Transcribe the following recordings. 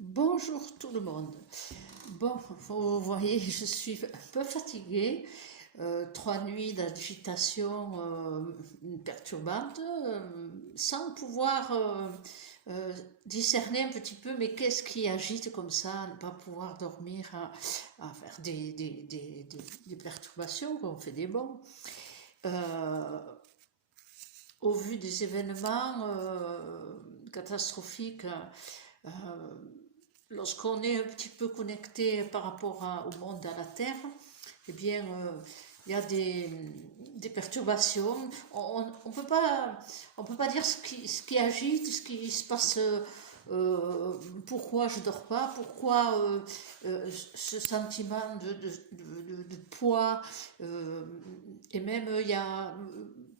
Bonjour tout le monde. Bon, vous voyez, je suis un peu fatiguée. 3 nuits d'agitation perturbante, sans pouvoir discerner un petit peu, mais qu'est-ce qui agite comme ça, à ne pas pouvoir dormir, à faire des perturbations, on fait des bons. Au vu des événements catastrophiques, euh, lorsqu'on est un petit peu connecté par rapport au monde, à la Terre, eh bien, il y a des perturbations. On peut pas dire ce qui agite, ce qui se passe, pourquoi je dors pas, pourquoi ce sentiment de poids, et même il y a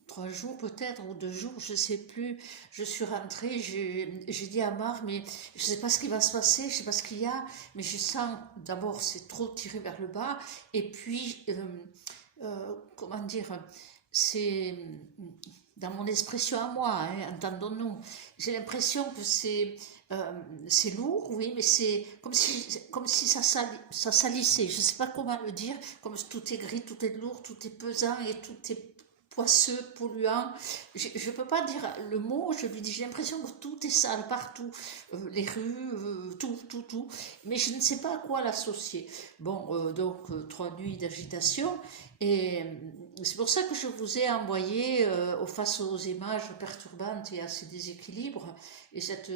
3 jours peut-être, ou 2 jours, je ne sais plus, je suis rentrée, j'ai dit à Marc, mais je ne sais pas ce qui va se passer, je ne sais pas ce qu'il y a, mais je sens, d'abord, c'est trop tiré vers le bas, et puis, comment dire, c'est dans mon expression à moi, hein, entendons-nous, j'ai l'impression que c'est lourd, oui, mais c'est comme si ça salissait, je ne sais pas comment le dire, comme si tout est gris, tout est lourd, tout est pesant et tout est poisseux, polluant. Je ne peux pas dire le mot, je lui dis, j'ai l'impression que tout est sale partout, les rues, tout, mais je ne sais pas à quoi l'associer. Bon, donc 3 nuits d'agitation, et c'est pour ça que je vous ai envoyé, face aux images perturbantes et à ces déséquilibres et cette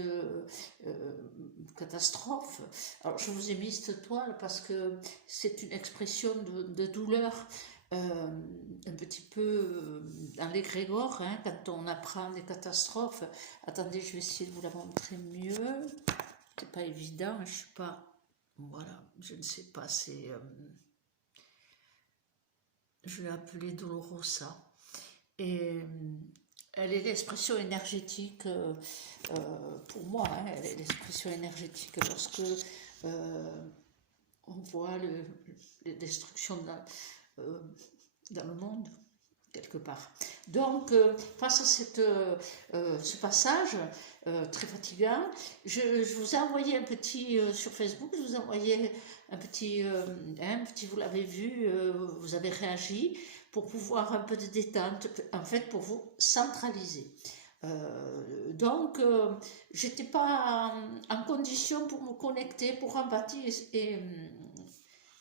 catastrophe. Alors je vous ai mis cette toile parce que c'est une expression de douleur, un petit peu dans l'égrégore, hein, quand on apprend des catastrophes. Attendez, je vais essayer de vous la montrer mieux. C'est pas évident, je suis pas. Voilà, je ne sais pas, je l'ai appelée Dolorosa. Et elle est l'expression énergétique, pour moi, hein, elle est l'expression énergétique lorsque on voit les destructions dans le monde, quelque part. Donc, face à ce passage très fatigant, je vous ai envoyé un petit, sur Facebook, je vous ai envoyé vous l'avez vu, vous avez réagi, pour pouvoir un peu de détente, en fait, pour vous centraliser. Donc, j'étais pas en condition pour me connecter, pour empathie et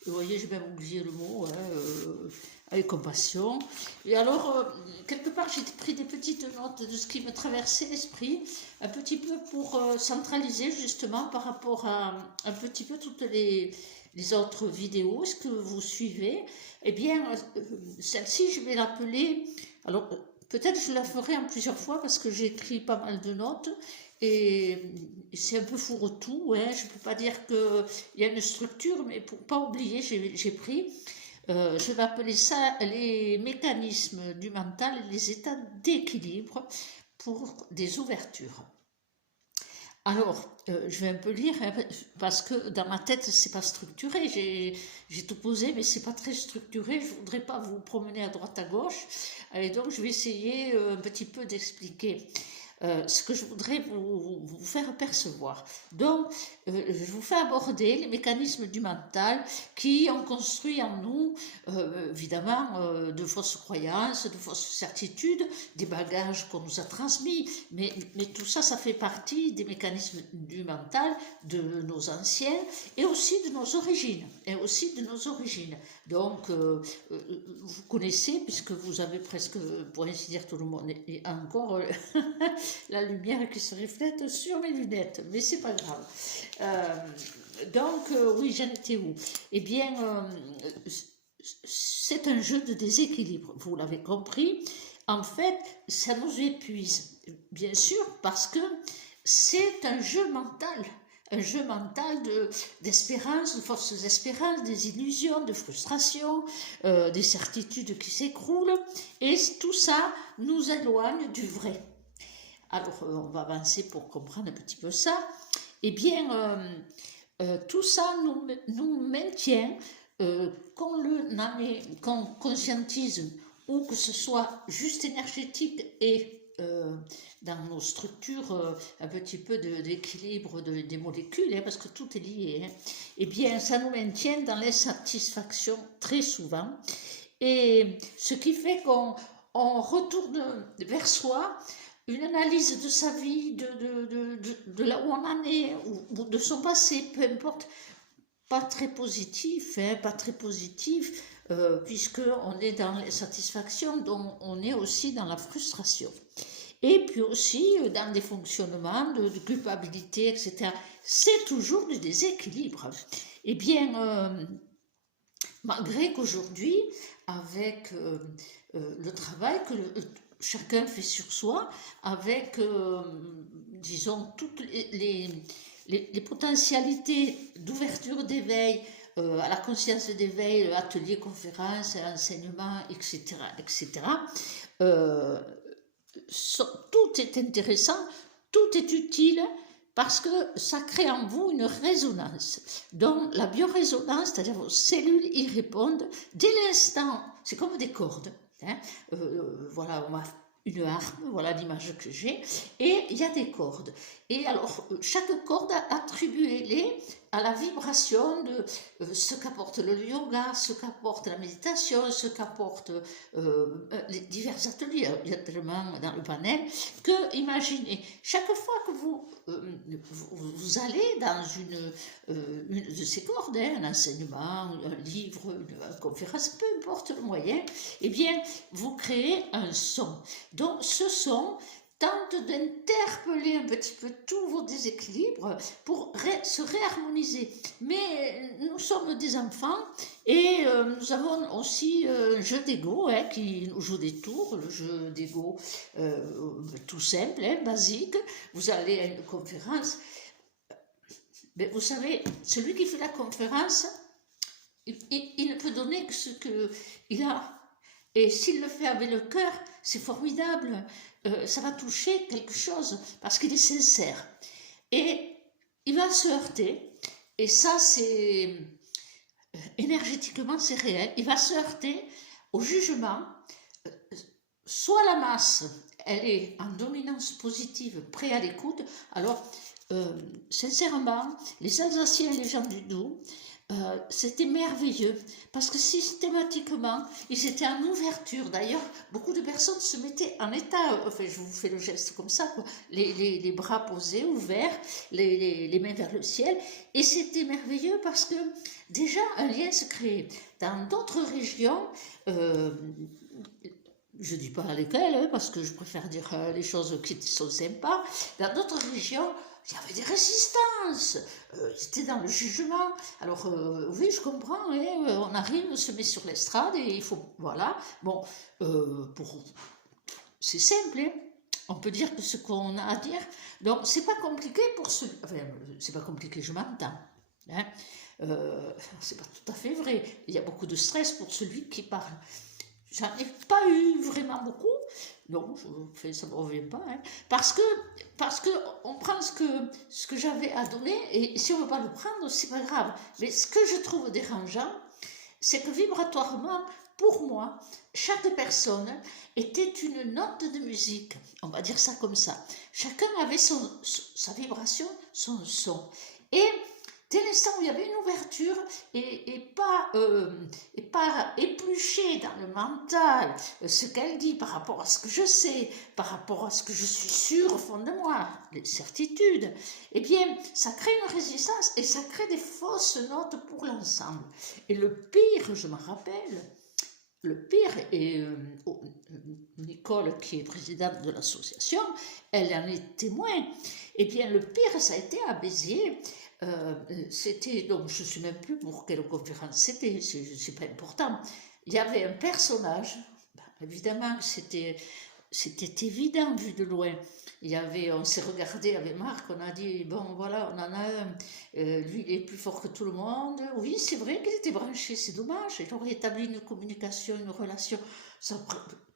vous voyez, j'ai même oublié le mot, hein, avec compassion. Et alors, quelque part, j'ai pris des petites notes de ce qui me traversait l'esprit, un petit peu pour centraliser justement par rapport à un petit peu toutes les autres vidéos, ce que vous suivez. Eh bien, celle-ci, je vais l'appeler. Alors, peut-être je la ferai en plusieurs fois parce que j'ai écrit pas mal de notes. Et c'est un peu fourre-tout, hein. Je ne peux pas dire qu'il y a une structure, mais pour ne pas oublier, j'ai pris, je vais appeler ça les mécanismes du mental et les états d'équilibre pour des ouvertures. Alors, je vais un peu lire, hein, parce que dans ma tête, c'est pas structuré. J'ai tout posé, mais c'est pas très structuré. Je voudrais pas vous promener à droite à gauche. Et donc, je vais essayer un petit peu d'expliquer ce que je voudrais vous faire percevoir. Donc, je vous fais aborder les mécanismes du mental qui ont construit en nous, évidemment, de fausses croyances, de fausses certitudes, des bagages qu'on nous a transmis, mais tout ça, ça fait partie des mécanismes du mental de nos anciens et aussi de nos origines. Donc, vous connaissez, puisque vous avez presque, pour ainsi dire, tout le monde, et encore la lumière qui se reflète sur mes lunettes, mais c'est pas grave. Donc, oui, j'en étais où? Eh bien, c'est un jeu de déséquilibre, vous l'avez compris. En fait, ça nous épuise, bien sûr, parce que c'est un jeu mental d'espérance, de fausses espérances, des illusions, de frustration, des certitudes qui s'écroulent, et tout ça nous éloigne du vrai. Alors, on va avancer pour comprendre un petit peu ça. Eh bien, tout ça nous maintient, qu'on conscientise ou que ce soit juste énergétique et dans nos structures un petit peu d'équilibre des molécules, hein, parce que tout est lié, hein, eh bien, ça nous maintient dans l'insatisfaction très souvent. Et ce qui fait qu'on retourne vers soi, une analyse de sa vie, de là où on en est, ou de son passé, peu importe, pas très positif, hein, pas très positif, puisqu'on est dans l'insatisfaction, donc on est aussi dans la frustration. Et puis aussi dans des fonctionnements de culpabilité, etc. C'est toujours du déséquilibre. Eh bien, malgré qu'aujourd'hui, avec le travail que chacun fait sur soi, avec, disons, toutes les potentialités d'ouverture d'éveil, à la conscience d'éveil, ateliers, conférences, enseignements, etc., etc., tout est intéressant, tout est utile, parce que ça crée en vous une résonance. Donc la biorésonance, c'est-à-dire vos cellules y répondent dès l'instant, c'est comme des cordes. Hein. Voilà, on a une harpe, voilà l'image que j'ai, et il y a des cordes. Et alors, chaque corde attribuez-les à la vibration de ce qu'apporte le yoga, ce qu'apporte la méditation, ce qu'apporte les divers ateliers. Il y a tellement dans le panel que, imaginez, chaque fois que vous allez dans une de ces cordes, hein, un enseignement, un livre, une conférence, peu importe le moyen, eh bien, vous créez un son. Donc, ce son tente d'interpeller un petit peu tous vos déséquilibres pour se réharmoniser. Mais nous sommes des enfants et nous avons aussi un jeu d'ego, hein, qui nous joue des tours, le jeu d'ego tout simple, hein, basique. Vous allez à une conférence, mais vous savez, celui qui fait la conférence, il ne peut donner que ce qu'il a. Et s'il le fait avec le cœur, c'est formidable. Ça va toucher quelque chose parce qu'il est sincère. Et il va se heurter. Et ça, c'est énergétiquement, c'est réel. Il va se heurter au jugement. Soit la masse, elle est en dominance positive, prêt à l'écoute. Alors, sincèrement, les Alsaciens et les gens du Doubs, c'était merveilleux parce que systématiquement ils étaient en ouverture. D'ailleurs, beaucoup de personnes se mettaient en état, enfin je vous fais le geste comme ça, quoi, les bras posés, ouverts, les mains vers le ciel, et c'était merveilleux parce que déjà un lien se créait. Dans d'autres régions, je ne dis pas lesquelles, hein, parce que je préfère dire les choses qui sont sympas, dans d'autres régions, il y avait des résistances, ils étaient dans le jugement. Alors, oui, je comprends, hein, on arrive, on se met sur l'estrade et il faut, voilà, bon, c'est simple, hein, on peut dire que ce qu'on a à dire, donc c'est pas compliqué pour ceux, enfin, c'est pas compliqué, je m'entends, hein, c'est pas tout à fait vrai, il y a beaucoup de stress pour celui qui parle. J'en ai pas eu vraiment beaucoup, non, ça ne me revient pas, hein, parce que on prend ce que j'avais à donner, et si on ne veut pas le prendre, c'est pas grave. Mais ce que je trouve dérangeant, c'est que vibratoirement, pour moi, chaque personne était une note de musique, on va dire ça comme ça. Chacun avait sa vibration, son son. Et dès l'instant où il y avait une ouverture et pas éplucher dans le mental ce qu'elle dit par rapport à ce que je sais, par rapport à ce que je suis sûre au fond de moi, les certitudes, eh bien, ça crée une résistance et ça crée des fausses notes pour l'ensemble. Et le pire, je me rappelle, le pire, et Nicole, qui est présidente de l'association, elle en est témoin, eh bien, le pire, ça a été à Béziers. C'était, donc je ne sais même plus pour quelle conférence c'était, c'est pas important. Il y avait un personnage, évidemment c'était évident vu de loin. On s'est regardé avec Marc, on a dit, bon voilà, on en a un, lui il est plus fort que tout le monde. Oui, c'est vrai qu'il était branché, c'est dommage, il aurait établi une communication, une relation, ça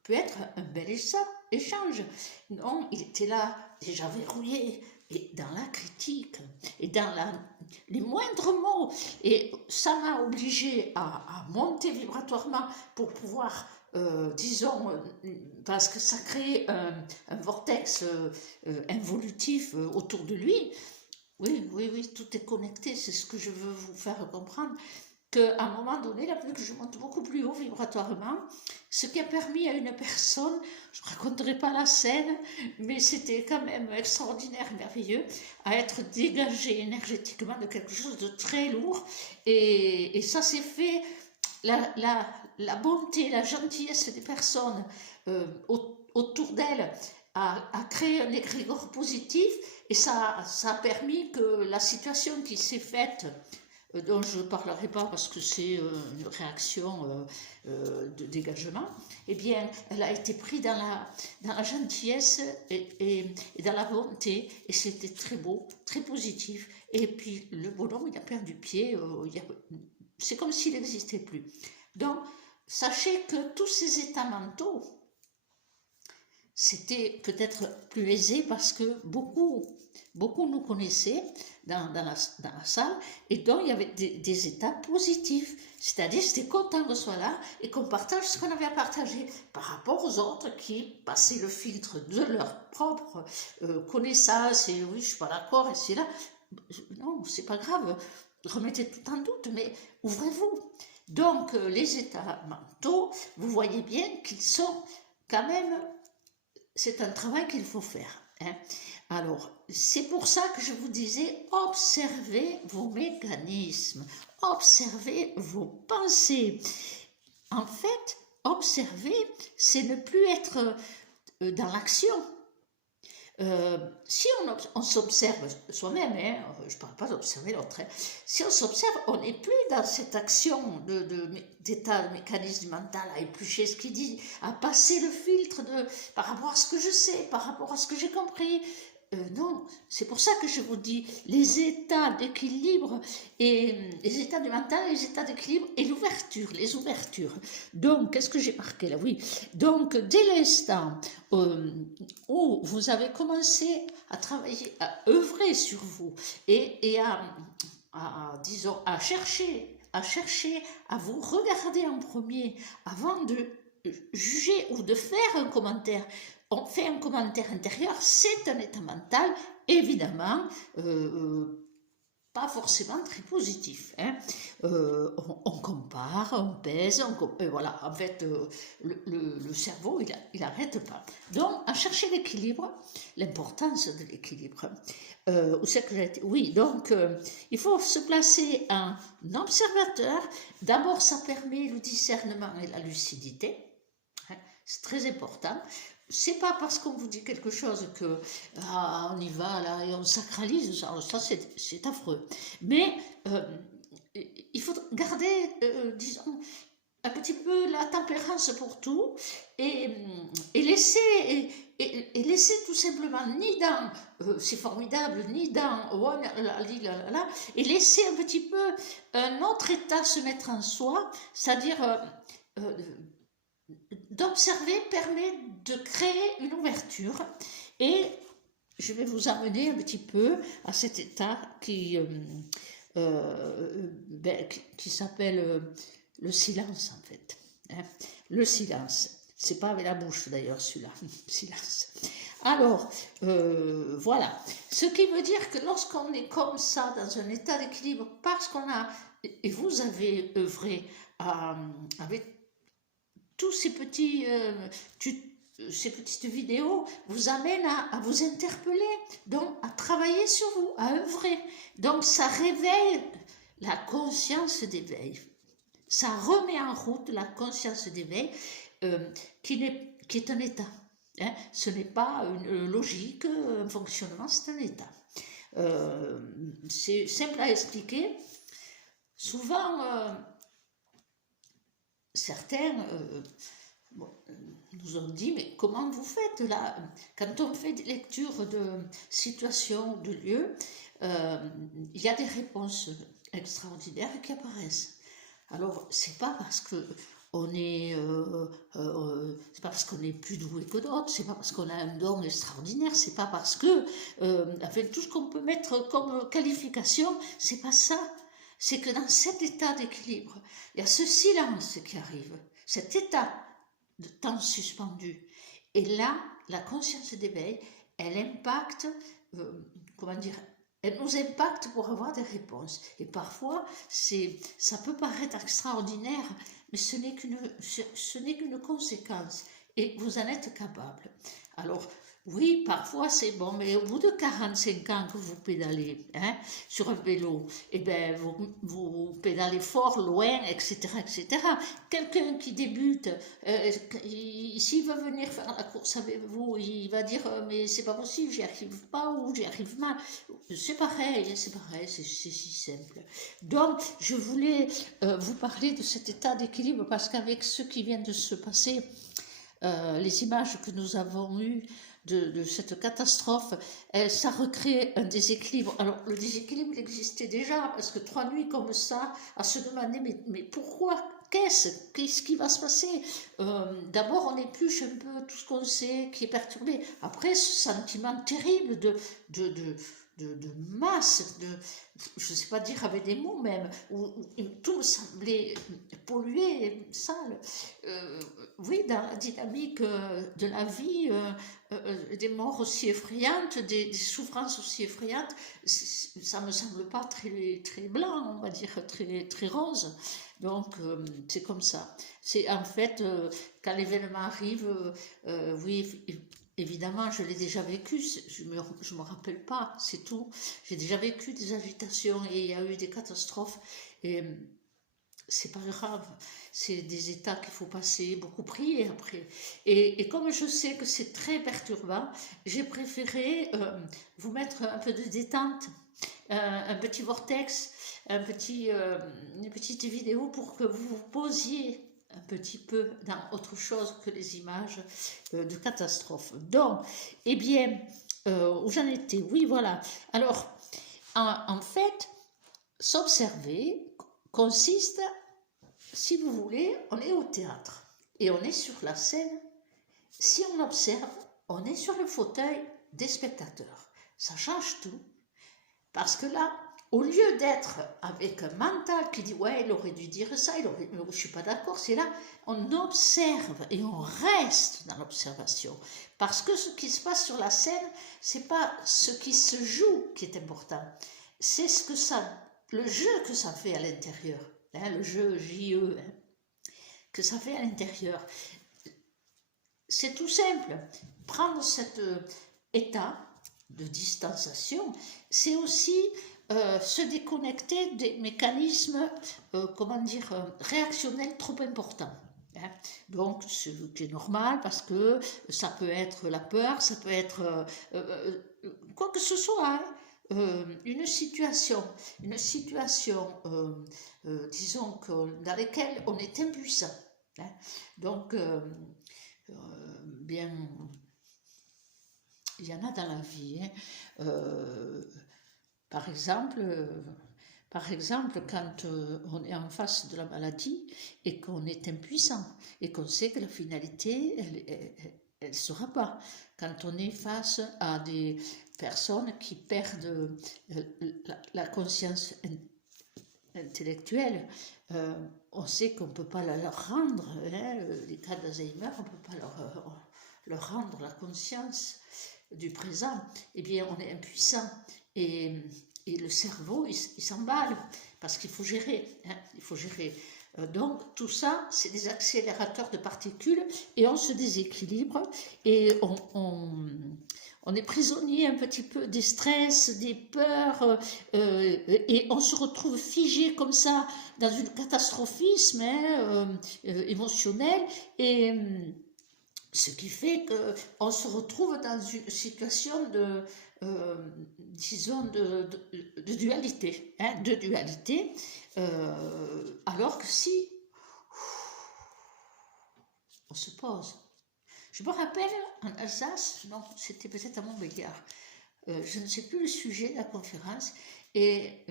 peut être un bel échange. Non, il était là, déjà verrouillé, et dans la critique, et dans les moindres mots. Et ça m'a obligée à monter vibratoirement pour pouvoir disons, parce que ça crée un vortex involutif autour de lui. Oui, oui, oui, tout est connecté, c'est ce que je veux vous faire comprendre, qu'à un moment donné, là, vu que je monte beaucoup plus haut vibratoirement, ce qui a permis à une personne, je ne raconterai pas la scène, mais c'était quand même extraordinaire, merveilleux, à être dégagé énergétiquement de quelque chose de très lourd, et ça s'est fait, la bonté, la gentillesse des personnes autour d'elle a créé un égrégore positif, et ça a permis que la situation qui s'est faite, dont je ne parlerai pas parce que c'est une réaction de dégagement, eh bien, elle a été prise dans la gentillesse et dans la bonté, et c'était très beau, très positif. Et puis, le bonhomme, il a perdu pied, c'est comme s'il n'existait plus. Donc, sachez que tous ces états mentaux, c'était peut-être plus aisé parce que beaucoup nous connaissaient dans la salle, et donc il y avait des états positifs, c'est-à-dire c'était content qu'on soit là et qu'on partage ce qu'on avait à partager par rapport aux autres qui passaient le filtre de leur propre connaissance, et oui, je suis pas d'accord, et c'est là, non, c'est pas grave, remettez tout en doute, mais ouvrez-vous. Donc les états mentaux, vous voyez bien qu'ils sont quand même, c'est un travail qu'il faut faire. Hein. Alors, c'est pour ça que je vous disais, observez vos mécanismes, observez vos pensées. En fait, observer, c'est ne plus être dans l'action. Si on s'observe soi-même, hein, je ne parle pas d'observer l'autre, hein, si on s'observe, on n'est plus dans cette action d'état de mécanisme mental à éplucher ce qu'il dit, à passer le filtre par rapport à ce que je sais, par rapport à ce que j'ai compris. Non, c'est pour ça que je vous dis les états d'équilibre, et les états du mental, les états d'équilibre et l'ouverture, les ouvertures. Donc, qu'est-ce que j'ai marqué là? Oui, donc dès l'instant où vous avez commencé à travailler, à œuvrer sur vous et disons, à chercher à vous regarder en premier avant de juger ou de faire un commentaire. On fait un commentaire intérieur, c'est un état mental, évidemment, pas forcément très positif. Hein. On compare, on pèse, voilà, en fait, le cerveau, il n'arrête pas. Donc, à chercher l'équilibre, l'importance de l'équilibre. Où c'est que j'ai été? Oui, donc, il faut se placer en observateur. D'abord, ça permet le discernement et la lucidité. Hein, c'est très important. C'est pas parce qu'on vous dit quelque chose que on y va là et on sacralise, ça c'est affreux. Mais il faut garder, disons, un petit peu la tempérance pour tout, et laisser, et laisser tout simplement, ni dans c'est formidable, ni dans oh, et laisser un petit peu un autre état se mettre en soi, c'est-à-dire d'observer permet de créer une ouverture, et je vais vous amener un petit peu à cet état qui s'appelle le silence, en fait. Hein. Le silence. C'est pas avec la bouche d'ailleurs celui-là. Silence. Alors, voilà. Ce qui veut dire que lorsqu'on est comme ça, dans un état d'équilibre, parce qu'on a, et vous avez œuvré avec tous ces petits, ces petites vidéos vous amènent à vous interpeller, donc à travailler sur vous, à œuvrer. Donc ça réveille la conscience d'éveil. Ça remet en route la conscience d'éveil qui est un état. Hein. Ce n'est pas une logique, un fonctionnement, c'est un état. C'est simple à expliquer. Souvent, certains nous ont dit, mais comment vous faites là? Quand on fait des lectures de situations, de lieux, il y a des réponses extraordinaires qui apparaissent. Alors, c'est pas parce que c'est pas parce qu'on est plus doué que d'autres, c'est pas parce qu'on a un don extraordinaire, c'est pas parce que, enfin, tout ce qu'on peut mettre comme qualification, c'est pas ça. C'est que dans cet état d'équilibre, il y a ce silence qui arrive, cet état de temps suspendu. Et là, la conscience d'éveil, elle impacte, comment dire, elle nous impacte pour avoir des réponses. Et parfois, ça peut paraître extraordinaire, mais ce n'est qu'une conséquence. Et vous en êtes capable. Alors, oui, parfois c'est bon, mais au bout de 45 ans que vous pédalez sur un vélo, eh ben, vous pédalez fort, loin, etc. etc. Quelqu'un qui débute, s'il veut venir faire la course avec vous, il va dire mais c'est pas possible, j'y arrive pas ou j'y arrive mal. C'est pareil, c'est si simple. Donc, je voulais vous parler de cet état d'équilibre parce qu'avec ce qui vient de se passer, les images que nous avons eues de cette catastrophe, ça recrée un déséquilibre. Alors, le déséquilibre il existait déjà, parce que 3 nuits comme ça, à se demander, mais pourquoi? Qu'est-ce qui va se passer? D'abord, on épluche un peu tout ce qu'on sait qui est perturbé. Après, ce sentiment terrible de masse, je ne sais pas dire avec des mots même, où tout me semblait pollué, sale. Oui, dans la dynamique de la vie, des morts aussi effrayantes, des souffrances aussi effrayantes, ça ne me semble pas très, très blanc, on va dire, très, très rose. Donc, c'est comme ça. C'est en fait, quand l'événement arrive, oui, évidemment, je l'ai déjà vécu, je me rappelle pas, c'est tout. J'ai déjà vécu des agitations et il y a eu des catastrophes. Et c'est pas grave, c'est des états qu'il faut passer, beaucoup prier après. Et comme je sais que c'est très perturbant, j'ai préféré vous mettre un peu de détente, un petit vortex, une petite vidéo pour que vous vous posiez un petit peu dans autre chose que les images de catastrophes. Donc, eh bien, où j'en étais? Oui, voilà. Alors, en fait, s'observer consiste, si vous voulez, on est au théâtre et on est sur la scène. Si on observe, on est sur le fauteuil des spectateurs. Ça change tout. Parce que là, au lieu d'être avec un mental qui dit ouais, il aurait dû dire ça, je suis pas d'accord, c'est là, on observe et on reste dans l'observation. Parce que ce qui se passe sur la scène, c'est pas ce qui se joue qui est important, c'est le jeu que ça fait à l'intérieur, le jeu JE, que ça fait à l'intérieur. C'est tout simple. Prendre cet état de distanciation, c'est aussi se déconnecter des mécanismes, réactionnels trop importants. Donc, ce qui est normal parce que ça peut être la peur, ça peut être quoi que ce soit, une situation, disons, dans laquelle on est impuissant. Donc, bien, il y en a dans la vie. Par exemple, quand on est en face de la maladie et qu'on est impuissant et qu'on sait que la finalité, elle ne sera pas. Quand on est face à des personnes qui perdent la conscience intellectuelle, on sait qu'on ne peut pas leur rendre, les cas d'Alzheimer, on ne peut pas leur rendre la conscience du présent. Eh bien, on est impuissant et le cerveau, il s'emballe parce qu'il faut gérer, il faut gérer. Donc, tout ça, c'est des accélérateurs de particules et on se déséquilibre et on est prisonnier un petit peu des stress, des peurs, et on se retrouve figé comme ça dans un catastrophisme émotionnel, et ce qui fait qu'on se retrouve dans une situation disons, de dualité, alors que si on se pose. Je me rappelle, en Alsace, non, c'était peut-être à Montbéliard, je ne sais plus le sujet de la conférence, et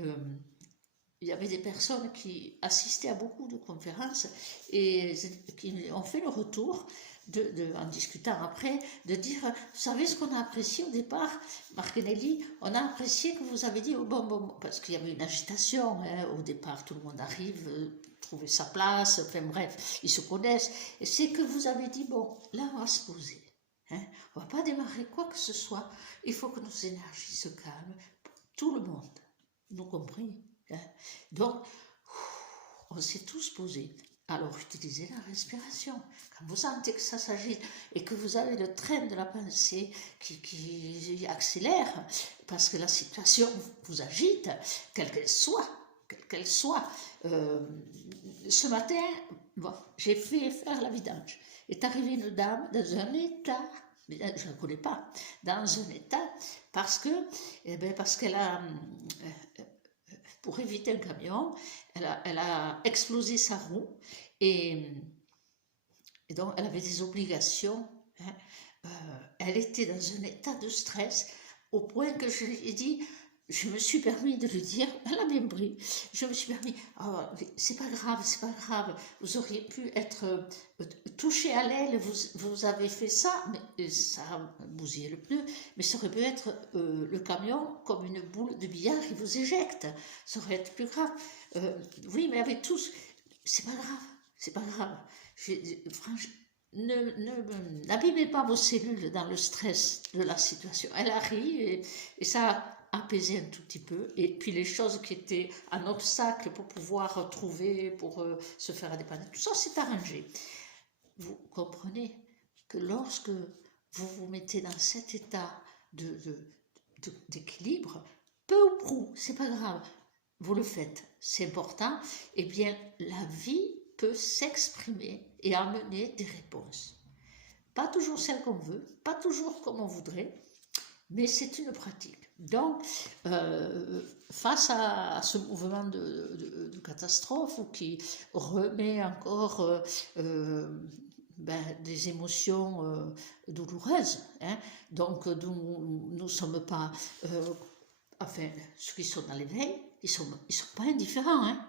il y avait des personnes qui assistaient à beaucoup de conférences et qui ont fait le retour en discutant après, de dire, vous savez ce qu'on a apprécié au départ, Marc et Nelly, on a apprécié que vous avez dit, oh, bon, parce qu'il y avait une agitation, hein, au départ, tout le monde arrive, trouver sa place, enfin bref, ils se connaissent, et c'est que vous avez dit, bon, là on va se poser, hein, on ne va pas démarrer quoi que ce soit, il faut que nos énergies se calment, tout le monde, nous compris, hein. Donc, on s'est tous posés. Alors, utilisez la respiration. Quand vous sentez que ça s'agite et que vous avez le train de la pensée qui accélère, parce que la situation vous agite, quelle qu'elle soit, ce matin, bon, j'ai fait faire la vidange. Est arrivée une dame dans un état, je ne la connais pas, dans un état, parce qu'elle a... pour éviter un camion, elle a explosé sa roue et donc elle avait des obligations, hein. Elle était dans un état de stress au point que je lui ai dit, je me suis permis de lui dire, elle a bien pris, je me suis permis, oh, c'est pas grave, vous auriez pu être touché à l'aile, vous avez fait ça, mais ça a bousillé le pneu, mais ça aurait pu être le camion comme une boule de billard qui vous éjecte, ça aurait été plus grave. Oui, mais avec tous, c'est pas grave, franchement, n'abîmez pas vos cellules dans le stress de la situation. Elle a ri et ça a apaisé un tout petit peu. Et puis les choses qui étaient un obstacle pour pouvoir trouver, pour se faire dépanner, tout ça s'est arrangé. Vous comprenez que lorsque vous vous mettez dans cet état d'équilibre, peu ou prou, c'est pas grave, vous le faites, c'est important, eh bien la vie peut s'exprimer et amener des réponses. Pas toujours celles qu'on veut, pas toujours comme on voudrait, mais c'est une pratique. Donc, face à ce mouvement de catastrophe qui remet encore des émotions douloureuses, hein, donc nous ne sommes pas... enfin, ceux qui sont dans l'éveil, ils sont pas indifférents, hein.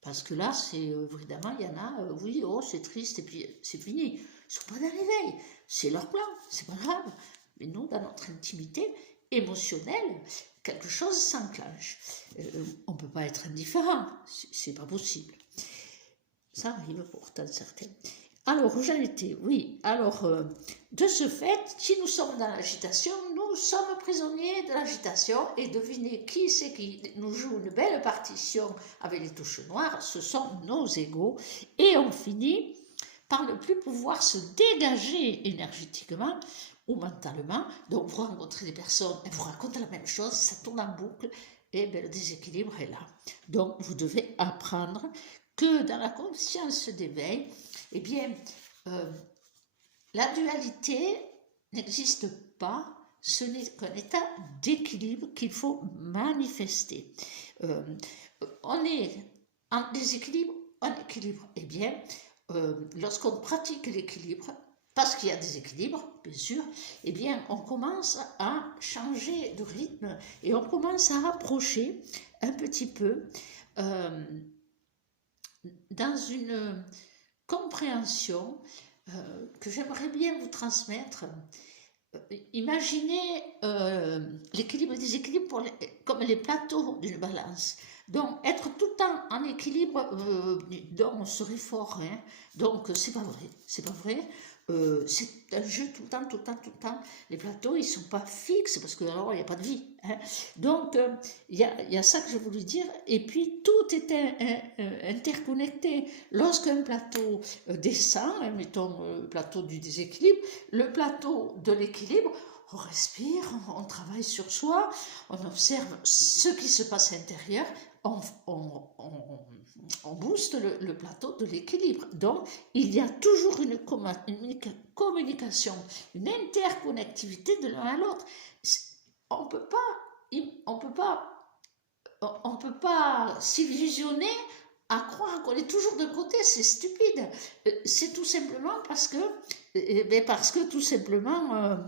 Parce que là, c'est évidemment, il y en a, oui, oh, c'est triste, et puis c'est fini. Ils ne sont pas dans l'éveil, c'est leur plan, c'est pas grave. Mais nous, dans notre intimité émotionnelle, quelque chose s'enclenche. On ne peut pas être indifférent, c'est pas possible. Ça arrive pourtant certains. Alors, où j'en étais? Oui, alors, de ce fait, si nous sommes dans l'agitation, nous sommes prisonniers de l'agitation, et devinez qui c'est qui nous joue une belle partition avec les touches noires, ce sont nos égos, et on finit par ne plus pouvoir se dégager énergétiquement ou mentalement. Donc, vous rencontrez des personnes, elles vous racontent la même chose, ça tourne en boucle, et bien, le déséquilibre est là. Donc, vous devez apprendre que dans la conscience d'éveil, eh bien, la dualité n'existe pas, ce n'est qu'un état d'équilibre qu'il faut manifester. On est en déséquilibre, en équilibre. Eh bien, lorsqu'on pratique l'équilibre, parce qu'il y a des équilibres, bien sûr, eh bien, on commence à changer de rythme et on commence à approcher un petit peu dans une compréhension que j'aimerais bien vous transmettre. Imaginez l'équilibre et le déséquilibre comme les plateaux d'une balance. Donc, être tout le temps en équilibre, donc on serait fort, hein. Donc, c'est pas vrai. C'est un jeu tout le temps. Les plateaux, ils sont pas fixes parce que alors il n'y a pas de vie, hein. Donc, il y a ça que je voulais dire. Et puis, tout est interconnecté. Lorsqu'un plateau descend, mettons le plateau du déséquilibre, le plateau de l'équilibre, on respire, on travaille sur soi, on observe ce qui se passe à l'intérieur, on booste le plateau de l'équilibre. Donc, il y a toujours une communication, une interconnectivité de l'un à l'autre. On peut pas s'illusionner à croire qu'on est toujours d'un côté, c'est stupide. C'est tout simplement parce que tout simplement...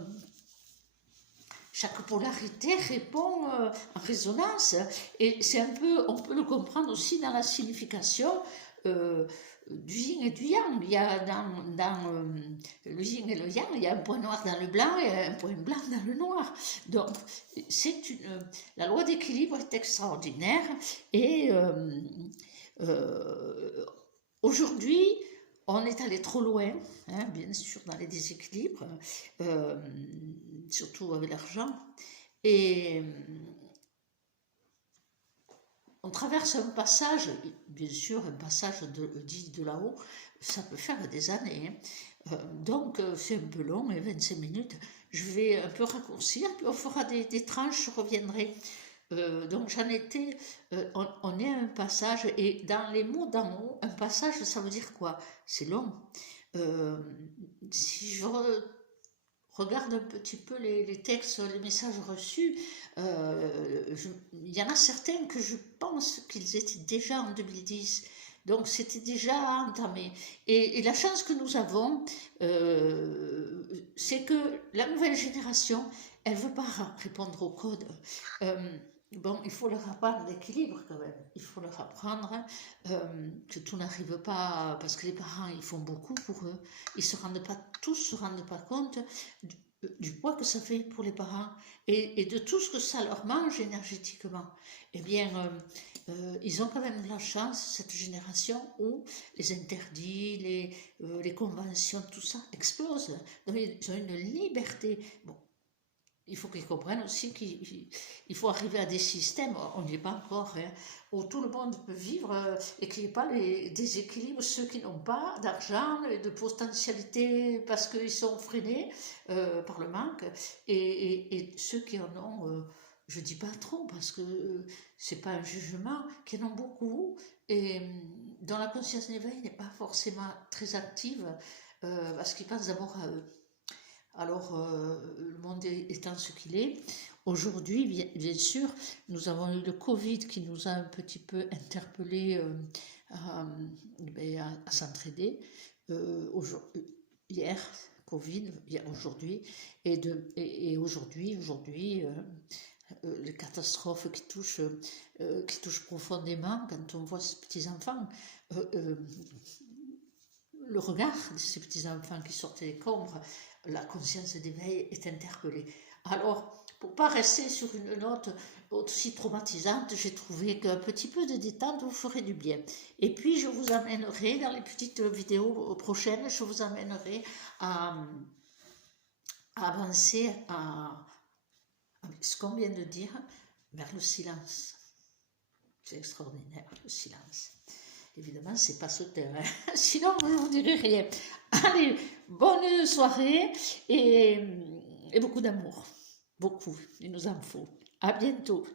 chaque polarité répond en résonance, et c'est un peu, on peut le comprendre aussi dans la signification du yin et du yang. Il y a dans le yin et le yang, il y a un point noir dans le blanc et un point blanc dans le noir. Donc, la loi d'équilibre est extraordinaire et aujourd'hui, on est allé trop loin, hein, bien sûr, dans les déséquilibres, surtout avec l'argent. Et on traverse un passage, bien sûr, un passage dit de là-haut, ça peut faire des années. Hein. Donc, c'est un peu long, 25 minutes. Je vais un peu raccourcir, puis on fera des tranches, je reviendrai. Donc, j'en étais, on est à un passage, et dans les mots d'en haut, un passage, ça veut dire quoi? C'est long. Si je regarde un petit peu les textes, les messages reçus, il y en a certains que je pense qu'ils étaient déjà en 2010, donc c'était déjà entamé. Et la chance que nous avons, c'est que la nouvelle génération, elle ne veut pas répondre au code. Bon, il faut leur apprendre l'équilibre quand même. Il faut leur apprendre que tout n'arrive pas, parce que les parents, ils font beaucoup pour eux. Ils tous se rendent pas compte du poids que ça fait pour les parents et de tout ce que ça leur mange énergétiquement. Eh bien, ils ont quand même de la chance, cette génération, où les interdits, les conventions, tout ça explose. Donc, ils ont une liberté. Bon, il faut qu'ils comprennent aussi qu'il faut arriver à des systèmes, on n'y est pas encore, hein, où tout le monde peut vivre et qu'il n'y ait pas les déséquilibres, ceux qui n'ont pas d'argent et de potentialité parce qu'ils sont freinés par le manque, et ceux qui en ont, je ne dis pas trop parce que ce n'est pas un jugement, qui en ont beaucoup et dont la conscience d'éveil n'est pas forcément très active parce qu'ils pensent d'abord à eux. Alors, le monde étant ce qu'il est, aujourd'hui, bien sûr, nous avons eu le Covid qui nous a un petit peu interpellés à s'entraider. Hier, Covid, aujourd'hui, et aujourd'hui, les catastrophes qui touchent profondément quand on voit ces petits-enfants. Le regard de ces petits-enfants qui sortent des combres, la conscience d'éveil est interpellée. Alors, pour ne pas rester sur une note aussi traumatisante, j'ai trouvé qu'un petit peu de détente vous ferait du bien. Et puis, je vous amènerai, dans les petites vidéos prochaines, je vous amènerai à avancer avec ce qu'on vient de dire, vers le silence. C'est extraordinaire, le silence. Évidemment, c'est pas ce terrain, hein. Sinon je ne vous dirai rien. Allez, bonne soirée et beaucoup d'amour. Beaucoup, il nous en faut. À bientôt.